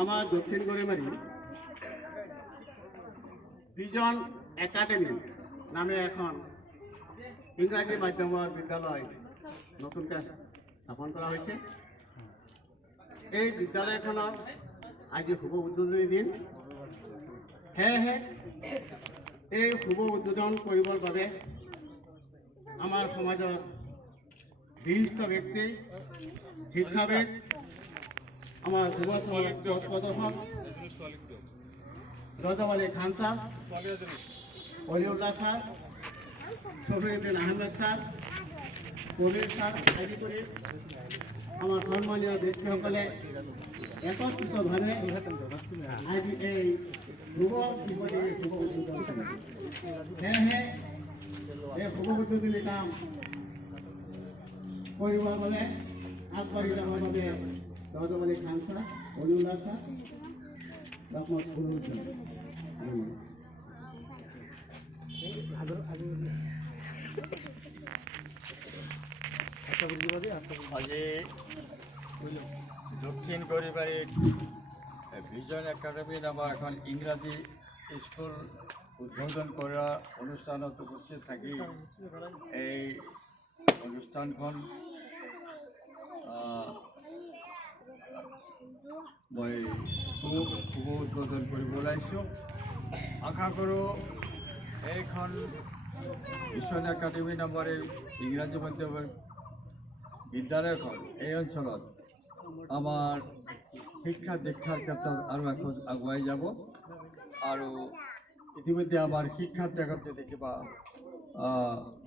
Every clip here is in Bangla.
আমার দক্ষিণ গড়িমারি ভিজন একাডেমি নামে এখন ইংরাজী মাধ্যম বিদ্যালয় নতুন স্থাপন করা হয়েছে। এই বিদ্যালয়খনৰ আজি শুভ উদ্বোধনী দিন। সেয়েহে এই শুভ উদ্বোধন কৰিবৰ বাবে আমাৰ সমাজৰ বিশিষ্ট ব্যক্তি শিক্ষাবিদ আমাৰ যুৱ সমাজ প্ৰদৰ্শক রজব আলী খান সাহ, অলিউল্লাহ স্যার, শফিউদ্দিন আহমেদ স্যার, কবির স্যার আদি করে আমার সন্মানীয় ব্যক্তিসকলে একত্রিতভাৱে আজি এই শুভ দিৱসৰ শুভ উদ্বোধন কৰিছে। সেয়েহে এই শুভ উদ্বোধনী কাম কৰিবৰ বাবে আগবাঢ়ি যাবৰ বাবে রজব আলী খান সাহ, অলিউল্লাহ স্যার, রহমত গুরুজন আজি দক্ষিণ গড়িবাৰীত ভিজন একাডেমি নামৰ এখন ইংৰাজী স্কুল উদ্বোধন কৰা অনুষ্ঠানত উপস্থিত থাকি এই অনুষ্ঠানখন মই শুভ উদ্বোধন কৰিব ওলাইছোঁ। আশা কৰোঁ এইখন ভিজন একাডেমি নামৰ এই ইংৰাজী মাধ্যমৰ বিদ্যালয়খন এই অঞ্চলত আমাৰ শিক্ষা দীক্ষাৰ ক্ষেত্ৰত আৰু এখন আগুৱাই যাব। আৰু ইতিমধ্যে আমাৰ শিক্ষাৰ জগতে দেখিবা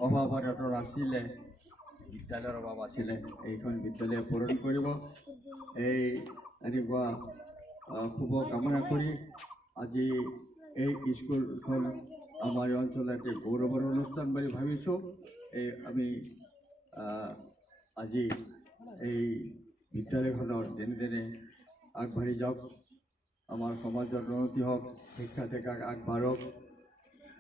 অভাৱ অনাটন আছিলে, বিদ্যালয়ৰ অভাৱ আছিলে, এইখন বিদ্যালয়ে পূৰণ কৰিব। এই এনেকুৱা শুভ কামনা কৰি আজি এই স্কুলখন আমাৰ অঞ্চলত এটি গৌৰৱৰ অনুষ্ঠান বুলি ভাবিছোঁ। এই আমি আজি এই বিদ্যালয়খনৰ দিনে দিনে আগবাঢ়ি যাওক, আমাৰ সমাজৰ উন্নতি হওক, শিক্ষা দীক্ষা আগবাঢ়ক,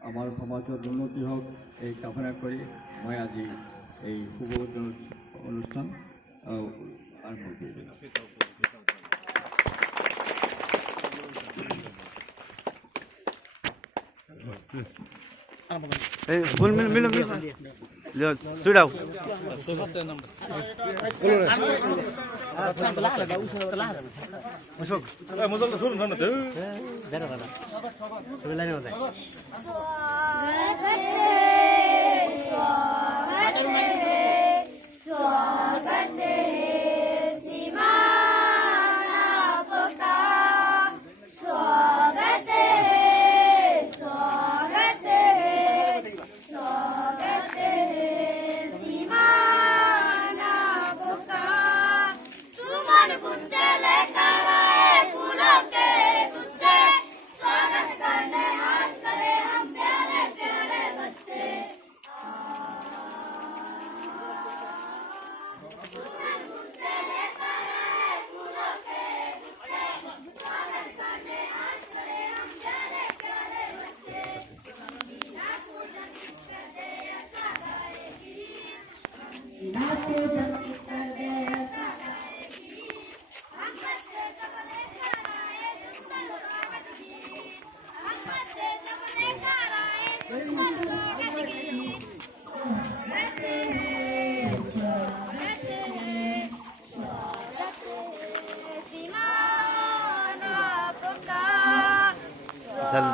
আমাৰ সমাজৰ উন্নতি হওক, এই কামনা কৰি মই আজি এই শুভ অনুষ্ঠান আৰম্ভ কৰিলোঁ। ফুল মিল মিল মিল সুড়াও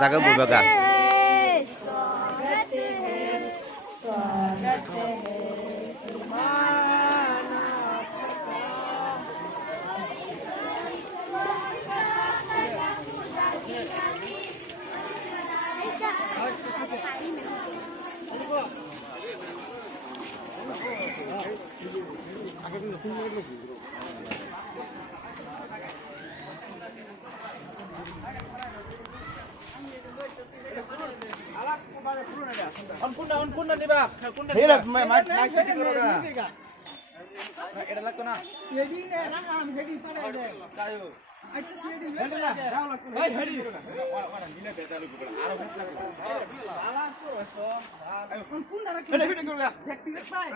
জায়গা বলবা Kunna di ba? Kunna di ba? এটা লাগতো না হেডিং নে রাখা আমি হেডিং পাঠাই দে কায়ো আচ্ছা হেডিং হেডি না দাও লাগতো এই হেডি ওরা নিলে বেটা লোক আর বেটা লাগতো আলা তো কোন কোন দাঁড়া কি হেডি করগা ব্যক্তিগত পাই